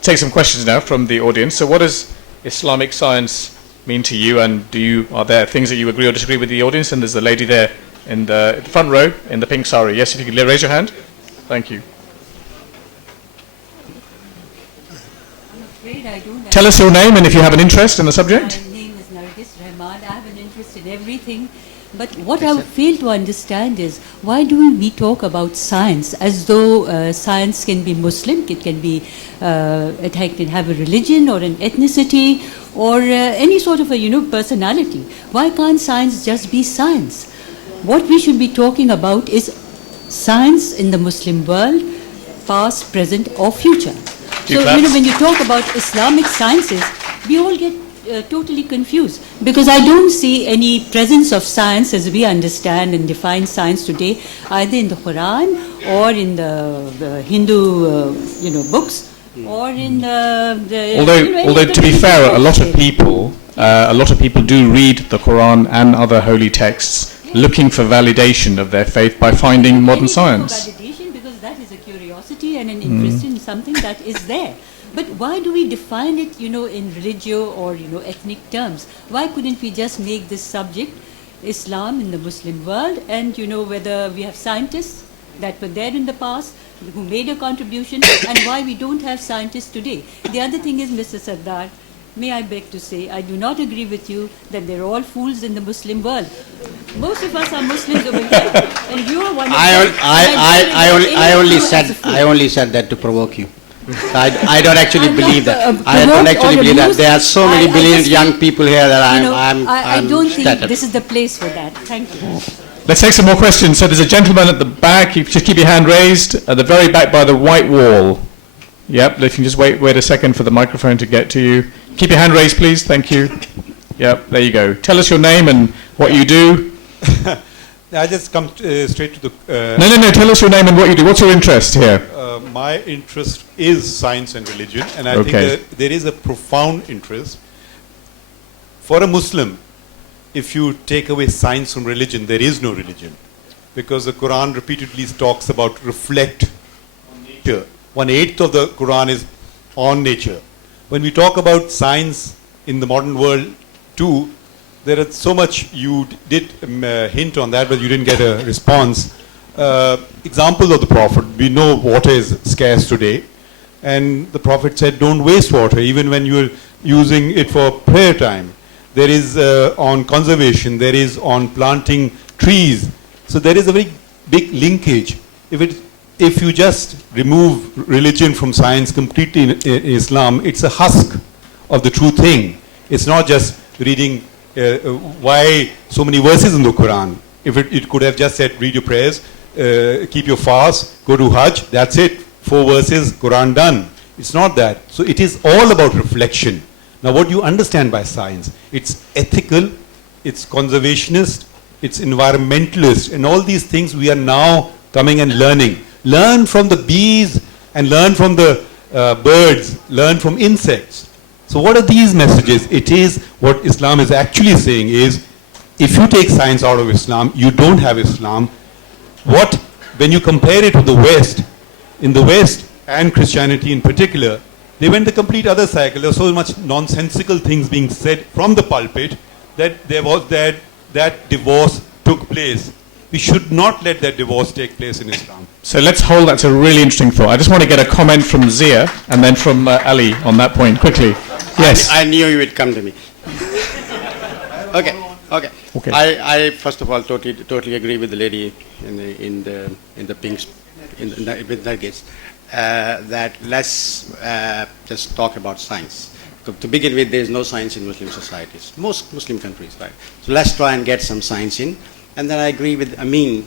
take some questions now from the audience. So what does Islamic science mean to you, and are there things that you agree or disagree with the audience? And there's the lady there in the front row in the pink sari. Yes, if you could raise your hand. Thank you. Tell us your name and if you have an interest in the subject. My name is Nargis Rahman. I have an interest in everything. But what I fail to understand is, why do we talk about science as though science can be Muslim, it can be, it can have a religion or an ethnicity or any sort of a personality? Why can't science just be science? What we should be talking about is science in the Muslim world, past, present or future. So when you talk about Islamic sciences, we all get totally confused, because I don't see any presence of science as we understand and define science today, either in the Quran or in the Hindu books, or in the although to be fair, a lot of people do read the Quran and other holy texts looking for validation of their faith by finding modern science. Validation, because that is a curiosity and an interest in something that is there. But why do we define it, in religio or, ethnic terms? Why couldn't we just make this subject Islam in the Muslim world, and, whether we have scientists that were there in the past who made a contribution, and why we don't have scientists today? The other thing is, Mr. Sardar, may I beg to say, I do not agree with you that they're all fools in the Muslim world. Most of us are Muslims over here, and you are one of them. I only said that to provoke you. I don't actually I'm believe not, that. I don't provoked actually or believe that. amused. There are so many I brilliant just young feel, people here that you know, I I'm don't think shattered. this is the place for that. Thank you. Let's take some more questions. So there's a gentleman at the back. You just keep your hand raised at the very back by the white wall. Yep. If you can just wait a second for the microphone to get to you. Keep your hand raised, please. Thank you. Yep. There you go. Tell us your name and what you do. I just come straight to the... No. Tell us your name and what you do. What's your interest here? My interest is science and religion, and I Okay. think there is a profound interest. For a Muslim, if you take away science from religion, there is no religion. Because the Quran repeatedly talks about reflect on nature. 1/8 of the Quran is on nature. When we talk about science in the modern world too, there is so much. You did hint on that, but you didn't get a response. Example of the Prophet, we know water is scarce today, and the Prophet said don't waste water even when you're using it for prayer time. There is on conservation, there is on planting trees. So there is a very big linkage. If you just remove religion from science completely in Islam, it's a husk of the true thing. It's not just reading why so many verses in the Quran. If it could have just said read your prayers, keep your fast, go to Hajj, that's it. 4 verses, Quran done. It's not that. So it is all about reflection. Now what you understand by science, it's ethical, it's conservationist, it's environmentalist, and all these things we are now coming and learning. Learn from the bees and learn from the birds, learn from insects. So what are these messages? It is what Islam is actually saying is, if you take science out of Islam, you don't have Islam. When you compare it to the West, in the West and Christianity in particular, they went the complete other cycle. There was so much nonsensical things being said from the pulpit that there was that divorce took place. We should not let that divorce take place in Islam. So let's hold that to a really interesting thought. I just want to get a comment from Zia and then from Ali on that point quickly. Yes. I knew you would come to me. Okay. I first of all totally agree with the lady in the pinks with nuggets that let's just talk about science. To begin with, there is no science in Muslim societies, most Muslim countries, right? So let's try and get some science in. And then I agree with Amin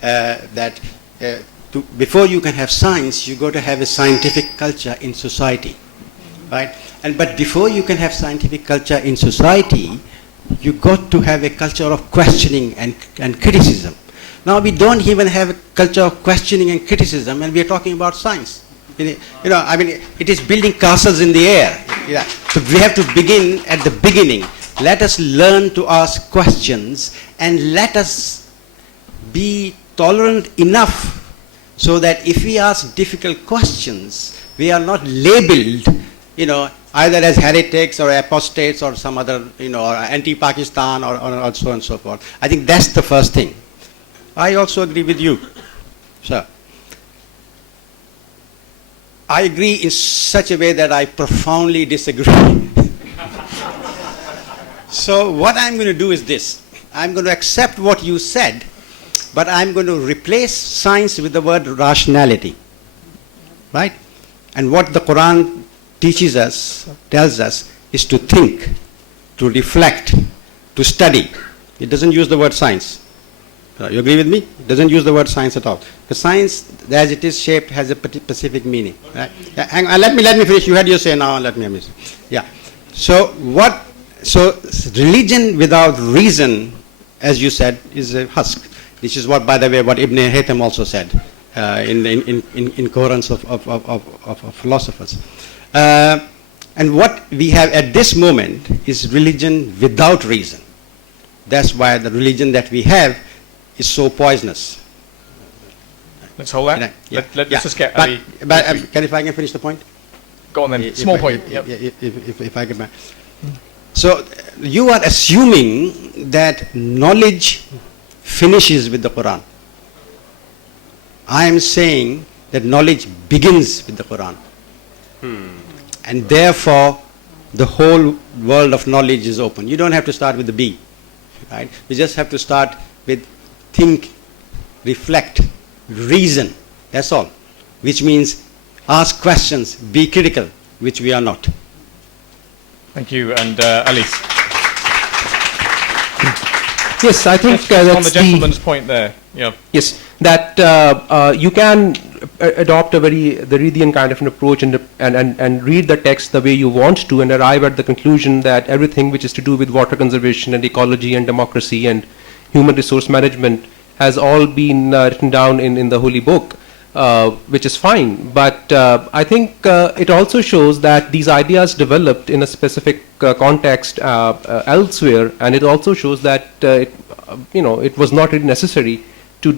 that before you can have science, you got to have a scientific culture in society, right? But before you can have scientific culture in society, you got to have a culture of questioning and criticism. Now we don't even have a culture of questioning and criticism, and we are talking about science. It is building castles in the air. Yeah. So we have to begin at the beginning. Let us learn to ask questions, and let us be tolerant enough so that if we ask difficult questions, we are not labeled, either as heretics or apostates or some other, or anti-Pakistan or so on and so forth. I think that's the first thing. I also agree with you, sir. I agree in such a way that I profoundly disagree. So what I'm going to do is this. I'm going to accept what you said, but I'm going to replace science with the word rationality. Right? And what the Quran teaches us, tells us, is to think, to reflect, to study. It doesn't use the word science. You agree with me? It doesn't use the word science at all. Because science, as it is shaped, has a specific meaning. Right? Hang on, let me finish. You had your say now. Let me finish. Yeah. So religion without reason, as you said, is a husk. This is what, by the way, what Ibn Haytham also said in coherence of philosophers. And what we have at this moment is religion without reason. That's why the religion that we have is so poisonous. Let's hold that. Let's just get Ali. If I can finish the point? Go on then. Small point. If I get back. So you are assuming that knowledge finishes with the Quran. I am saying that knowledge begins with the Quran. And therefore, the whole world of knowledge is open. You don't have to start with the B. Right? You just have to start with think, reflect, reason. That's all. Which means ask questions, be critical, which we are not. Thank you. And Ali. Yes, I think on that's the gentleman's point there. Yeah. Yes, that you can adopt the Reedian kind of an approach and read the text the way you want to and arrive at the conclusion that everything which is to do with water conservation and ecology and democracy and human resource management has all been written down in the Holy Book, which is fine. But I think it also shows that these ideas developed in a specific context elsewhere, and it also shows that it was not really necessary to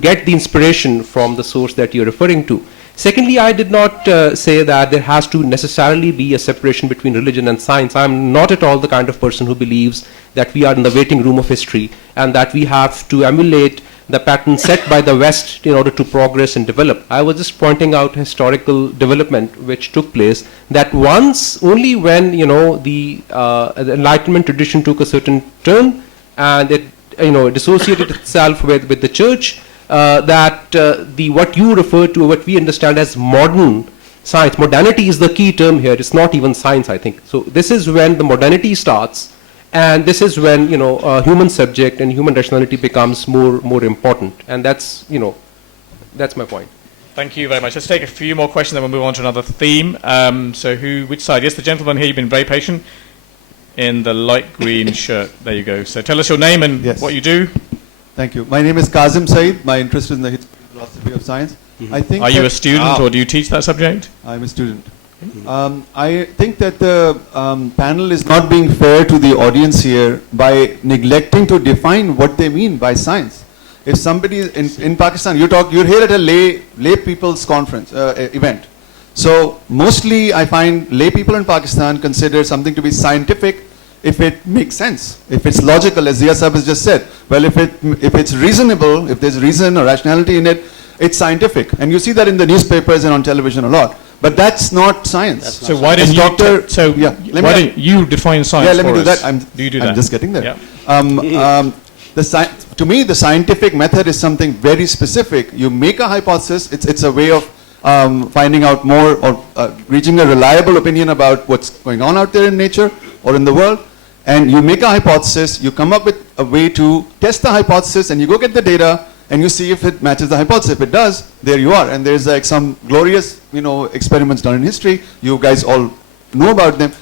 get the inspiration from the source that you're referring to. Secondly, I did not say that there has to necessarily be a separation between religion and science. I'm not at all the kind of person who believes that we are in the waiting room of history and that we have to emulate the pattern set by the West in order to progress and develop. I was just pointing out historical development which took place, that once, only when the Enlightenment tradition took a certain turn and it dissociated itself with the church, that what you refer to, what we understand as modern science, modernity is the key term here. It's not even science, I think. So this is when the modernity starts, and this is when human subject and human rationality becomes more important, and that's my point. Thank you very much. Let's take a few more questions, then we'll move on to another theme. So which side? Yes, the gentleman here, you've been very patient. In the light green shirt. There you go. So tell us your name and what you do. Thank you. My name is Kazim Saeed. My interest is in the history and philosophy of science. I think. Are you a student or do you teach that subject? I'm a student. I think that the panel is not being fair to the audience here by neglecting to define what they mean by science. If somebody in Pakistan, you're here at a lay people's conference event. So mostly I find lay people in Pakistan consider something to be scientific if it makes sense, if it's logical, as Zia Sahib has just said. Well, if it's reasonable, if there's reason or rationality in it, it's scientific. And you see that in the newspapers and on television a lot. But that's not science. So why don't you define science? Yeah, let me do that. I'm just getting there. Yeah. To me, the scientific method is something very specific. You make a hypothesis. It's a way of finding out more or reaching a reliable opinion about what's going on out there in nature or in the world. And you make a hypothesis, you come up with a way to test the hypothesis, and you go get the data and you see if it matches the hypothesis. If it does, there you are. And there's like some glorious experiments done in history. You guys all know about them.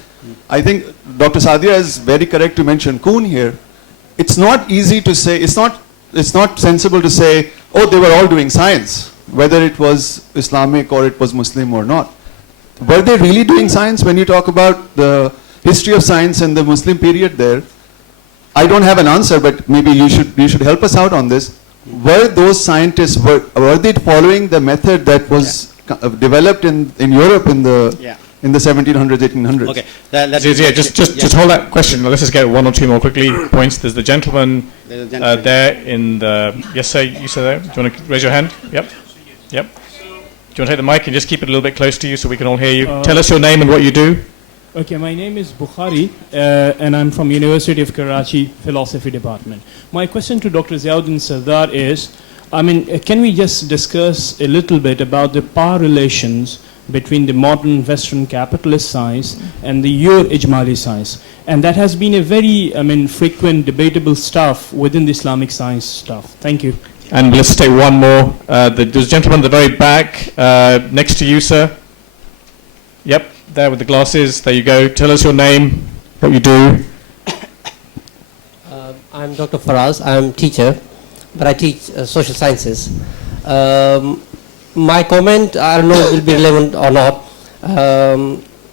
I think Dr. Sadia is very correct to mention Kuhn here. It's not easy to say, it's not sensible to say, oh, they were all doing science, whether it was Islamic or it was Muslim or not. Were they really doing science? When you talk about the history of science in the Muslim period there, I don't have an answer, but maybe you should help us out on this. Were those scientists, were they following the method that was developed in Europe in the 1700s, 1800s? Okay. Just hold that question. Let's just get one or two more quickly points. There's the gentleman there in the... Yes, sir, you sir there. Do you want to raise your hand? Yep. Do you want to take the mic and just keep it a little bit close to you so we can all hear you? Tell us your name and what you do. Okay, my name is Bukhari, and I'm from University of Karachi Philosophy Department. My question to Dr. Ziauddin Sardar is, can we just discuss a little bit about the power relations between the modern Western capitalist science and your Ijmali science? And that has been a very, frequent debatable stuff within the Islamic science stuff. Thank you. And let's take one more. There's a gentleman at the very back, next to you, sir. Yep, there with the glasses. There you go. Tell us your name, what you do. I'm Dr. Faraz. I'm a teacher, but I teach social sciences. My comment, I don't know if it will be relevant or not.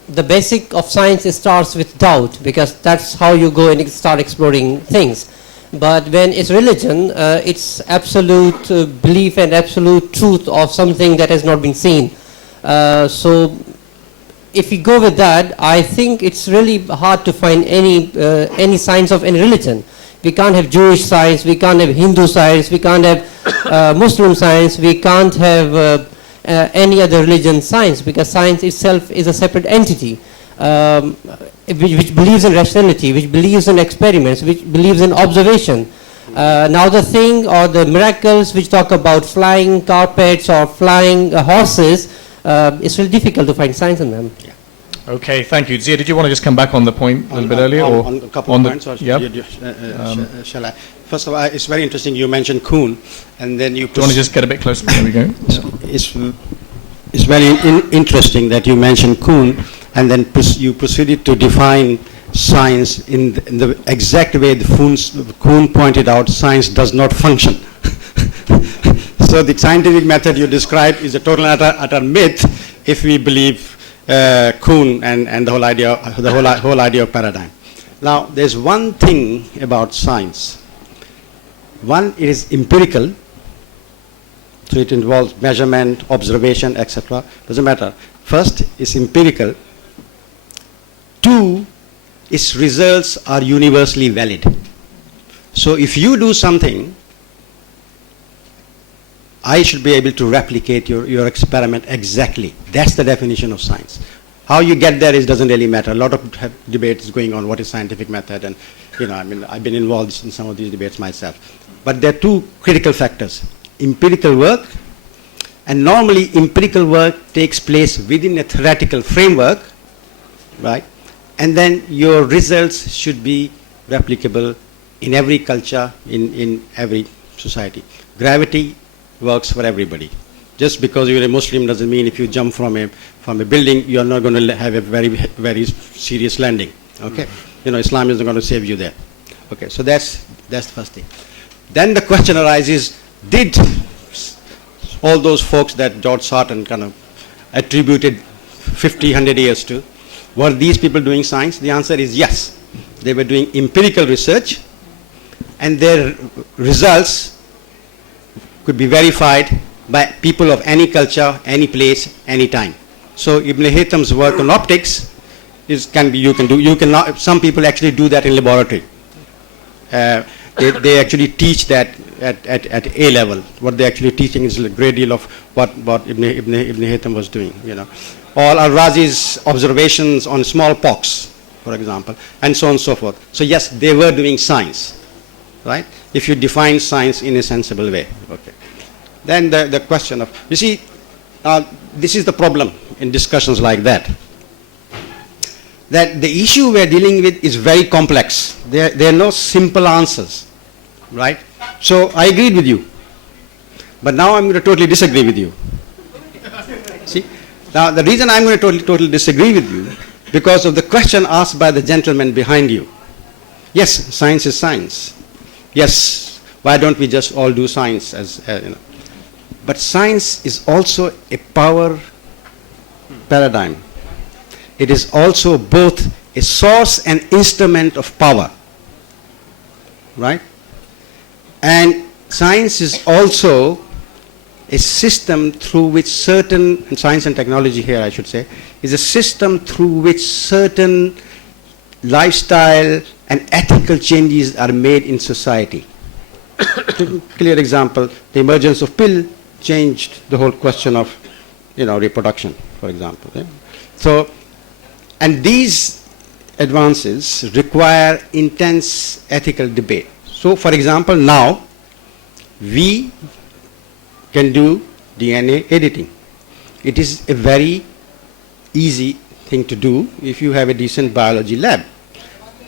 The basic of science starts with doubt, because that's how you go and start exploring things. But when it's religion, it's absolute belief and absolute truth of something that has not been seen. So if we go with that, I think it's really hard to find any science of any religion. We can't have Jewish science, we can't have Hindu science, we can't have Muslim science, we can't have any other religion science, because science itself is a separate entity. Which believes in rationality, which believes in experiments, which believes in observation. Now the thing or the miracles which talk about flying carpets or flying horses, it's really difficult to find science in them. Okay, thank you. Zia, did you want to just come back on the point a little bit earlier? Or On a couple of points, or yep. shall I? First of all, it's very interesting you mentioned Kuhn, and then you... Do you want to just get a bit closer? There we go. It's very interesting that you mentioned Kuhn, and then you proceeded to define science in the exact way Kuhn pointed out, science does not function. So the scientific method you described is a total utter myth if we believe Kuhn and the whole idea of paradigm. Now, there's one thing about science. One, it is empirical, so it involves measurement, observation, etc. Doesn't matter. First, it's empirical. Two, its results are universally valid. So if you do something, I should be able to replicate your experiment exactly. That's the definition of science. How you get there doesn't really matter. A lot of debates going on what is scientific method, and I've been involved in some of these debates myself. But there are two critical factors: empirical work, and normally empirical work takes place within a theoretical framework, right? And then your results should be replicable in every culture, in every society. Gravity works for everybody. Just because you're a Muslim doesn't mean if you jump from a building, you're not going to have a very serious landing. Okay, Islam isn't going to save you there. Okay, so that's the first thing. Then the question arises: did all those folks that George Sarton kind of attributed 50, 100 years to, were these people doing science? The answer is yes. They were doing empirical research, and their results could be verified by people of any culture, any place, any time. So Ibn Haytham's work on optics some people actually do that in laboratory. They actually teach that at A level. What they're actually teaching is a great deal of what Ibn Haytham was doing, Or Al-Razi's observations on smallpox, for example, and so on and so forth. So yes, they were doing science, right? If you define science in a sensible way, okay. Then the question of, you see, this is the problem in discussions like that. That the issue we're dealing with is very complex. There are no simple answers, right? So I agreed with you, but now I'm going to totally disagree with you. See, now the reason I'm going to totally disagree with you, because of the question asked by the gentleman behind you. Yes, science is science. Yes, why don't we just all do science as But science is also a power paradigm. It is also both a source and instrument of power, right? And science is also a system through which science and technology here I should say, is a system through which certain lifestyle and ethical changes are made in society. Clear example, the emergence of pill changed the whole question of, reproduction, for example. Yeah? So, and these advances require intense ethical debate. So, for example, now we can do DNA editing. It is a very easy thing to do if you have a decent biology lab.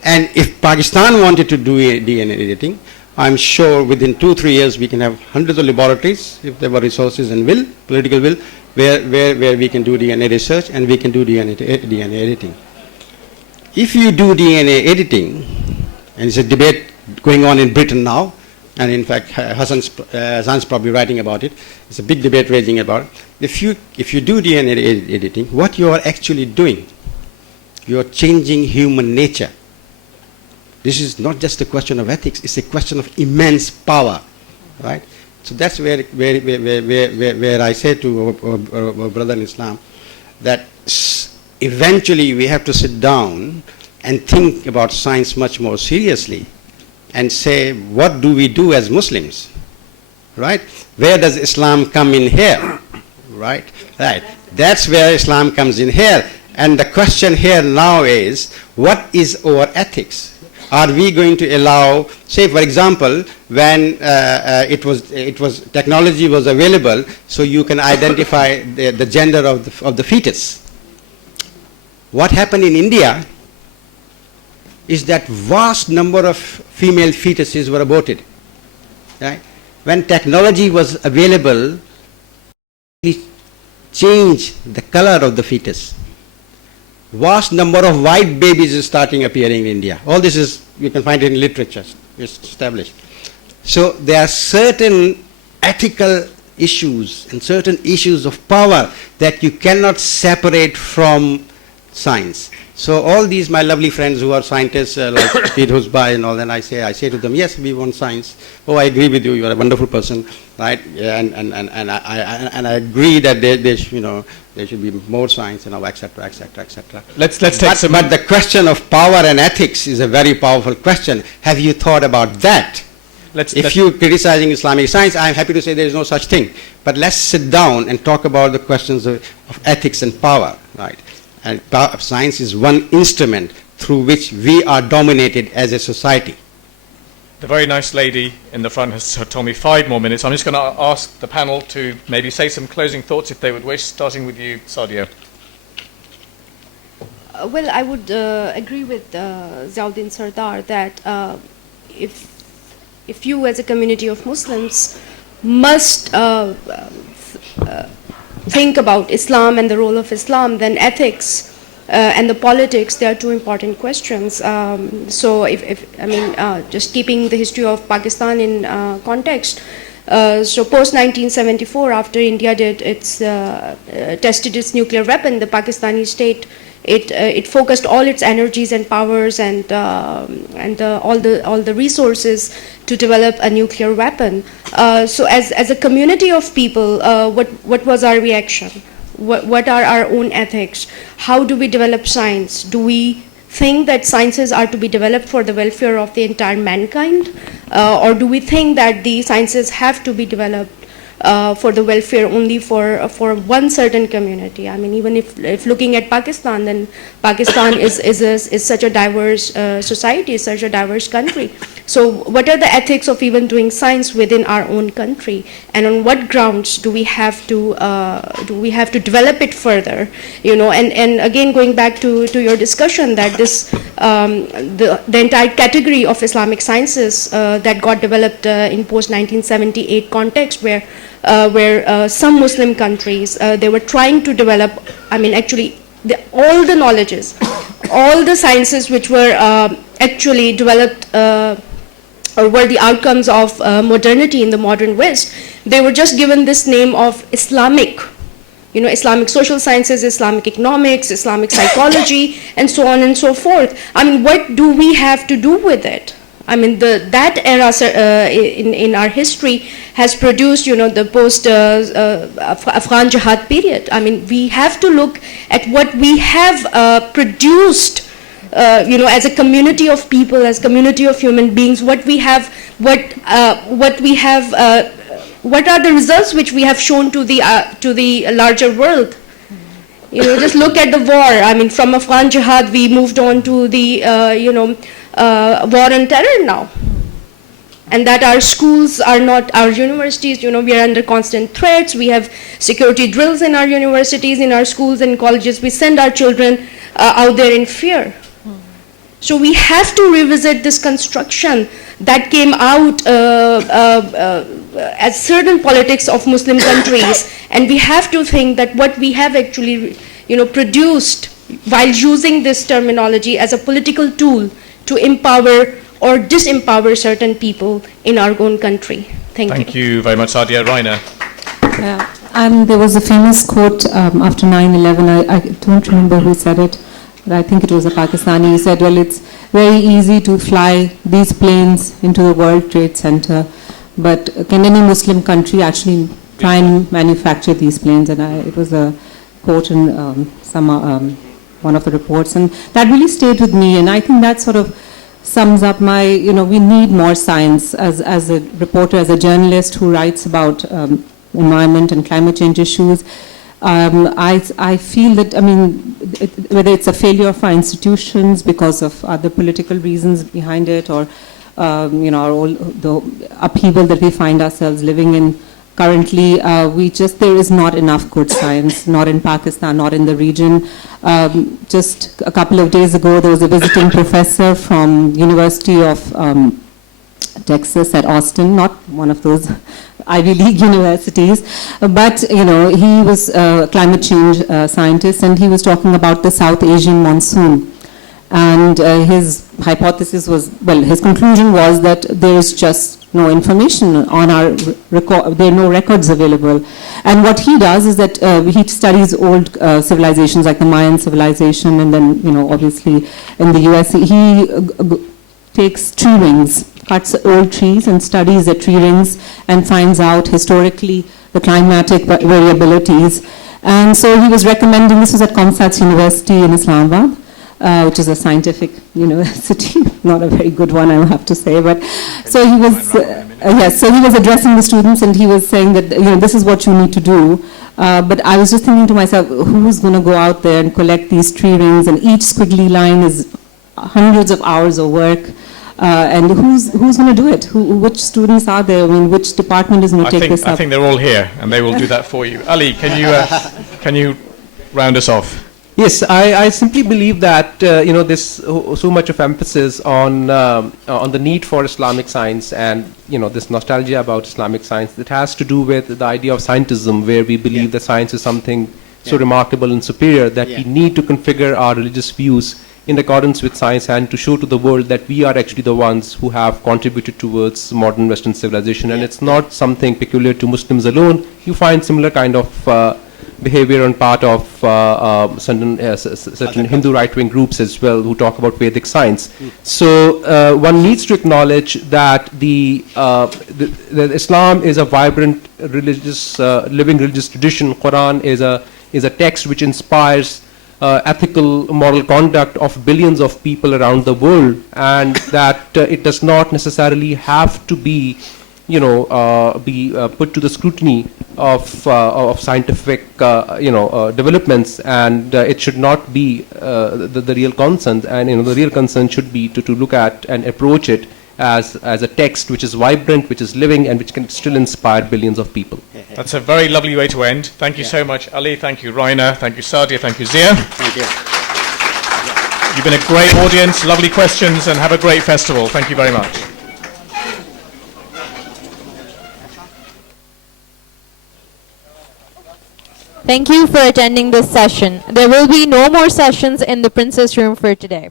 And if Pakistan wanted to do DNA editing, I'm sure within 2-3 years we can have hundreds of laboratories, if there were resources and political will, where we can do DNA research and we can do DNA editing. If you do DNA editing, and it's a debate going on in Britain now, and in fact Hassan's probably writing about it, it's a big debate raging about it. If you do DNA editing, what you are actually doing, you are changing human nature. This is not just a question of ethics, it's a question of immense power, right? So that's where I say to our brother in Islam that eventually we have to sit down and think about science much more seriously and say, what do we do as Muslims, right? Where does Islam come in here, right? Right. That's where Islam comes in here. And the question here now is, what is our ethics? Are we going to allow, say for example, when technology was available, so you can identify the gender of the fetus. What happened in India is that vast number of female fetuses were aborted. Right? When technology was available, it changed the color of the fetus. Vast number of white babies is starting appearing in India. All this is, you can find it in literature, it's established. So there are certain ethical issues and certain issues of power that you cannot separate from science. So all these my lovely friends who are scientists like Pete Husby and all, then I say to them, yes, we want science. Oh, I agree with you. You are a wonderful person, right? And I agree that there should be more science, etc., etc., etc. Let's take some. But the question of power and ethics is a very powerful question. Have you thought about that? If you're criticizing Islamic science, I'm happy to say there is no such thing. But let's sit down and talk about the questions of ethics and power, right? And science is one instrument through which we are dominated as a society. The very nice lady in the front has told me 5 more minutes. I'm just going to ask the panel to maybe say some closing thoughts if they would wish, starting with you, Sadia. Well, I would agree with Ziauddin Sardar that if you as a community of Muslims must think about Islam and the role of Islam, then ethics and the politics, they are two important questions. So just keeping the history of Pakistan in context, so post 1974, after India tested its nuclear weapon, the Pakistani state, it focused all its energies and powers and all the resources to develop a nuclear weapon. So as a community of people, what was our reaction? What are our own ethics? How do we develop science? Do we think that sciences are to be developed for the welfare of the entire mankind? Or do we think that the sciences have to be developed for the welfare only for one certain community? I mean, even if looking at Pakistan, then Pakistan is such a diverse society, such a diverse country. So what are the ethics of even doing science within our own country, and on what grounds do we have to develop it further? And again, going back to your discussion that this the entire category of Islamic sciences that got developed in post 1978 context, where some Muslim countries they were trying to develop, actually all the knowledges, all the sciences which were actually developed or were the outcomes of modernity in the modern West, they were just given this name of Islamic. Islamic social sciences, Islamic economics, Islamic psychology, and so on and so forth. What do we have to do with it? That era in our history has produced, the post-Afghan Jihad period. We have to look at what we have produced, as a community of people, as community of human beings. What are the results which we have shown to the larger world? Just look at the war. From Afghan Jihad, we moved on to the war on terror now, and that our schools are not, our universities, we are under constant threats. We have security drills in our universities, in our schools and colleges. We send our children out there in fear. So we have to revisit this construction that came out as certain politics of Muslim countries, and we have to think that what we have actually produced while using this terminology as a political tool to empower or disempower certain people in our own country. Thank you very much, Sadia. Rainer. There was a famous quote after 9/11. I don't remember who said it, but I think it was a Pakistani. He said, well, it's very easy to fly these planes into the World Trade Center, but can any Muslim country actually try and manufacture these planes? And it was a quote in one of the reports, and that really stayed with me. And I think that sort of sums up my, we need more science. As a reporter, as a journalist who writes about environment and climate change issues, I feel that, I mean, whether it's a failure of our institutions because of other political reasons behind it, or all the upheaval that we find ourselves living in currently, there is not enough good science, not in Pakistan, not in the region. Just a couple of days ago, there was a visiting professor from University of Texas at Austin, not one of those Ivy League universities, but he was a climate change scientist, and he was talking about the South Asian monsoon. And his hypothesis was, well, his conclusion was that there is just no information on our record, there are no records available. And what he does is that he studies old civilizations like the Mayan civilization, and then, obviously in the US, he takes tree rings, cuts old trees and studies the tree rings and finds out historically the climatic variabilities. And so he was recommending, this was at Comsat's University in Islamabad, which is a scientific university, not a very good one, I have to say. But so he was, so he was addressing the students, and he was saying that this is what you need to do. But I was just thinking to myself, who's going to go out there and collect these tree rings? And each squiggly line is hundreds of hours of work. And who's going to do it? Which students are there? I mean, which department is going to take this up? I think they're all here, and they will do that for you. Ali, can you round us off? Yes, I simply believe that this so much of emphasis on the need for Islamic science, and this nostalgia about Islamic science, it has to do with the idea of scientism, where we believe that science is something so remarkable and superior that we need to configure our religious views in accordance with science, and to show to the world that we are actually the ones who have contributed towards modern Western civilization. And it's not something peculiar to Muslims alone. You find similar kind of behavior on part of certain Hindu right-wing groups as well, who talk about Vedic science. So one needs to acknowledge that the Islam is a vibrant religious, living religious tradition. Quran is a text which inspires ethical, moral conduct of billions of people around the world, and that it does not necessarily have to be put to the scrutiny of scientific developments, and it should not be the real concern. And the real concern should be to look at and approach it as a text which is vibrant, which is living, and which can still inspire billions of people. That's a very lovely way to end. Thank you so much, Ali. Thank you, Raina. Thank you, Sadia. Thank you, Zia. Thank you. You've been a great audience, lovely questions, and have a great festival. Thank you very much. Thank you for attending this session. There will be no more sessions in the Princess Room for today.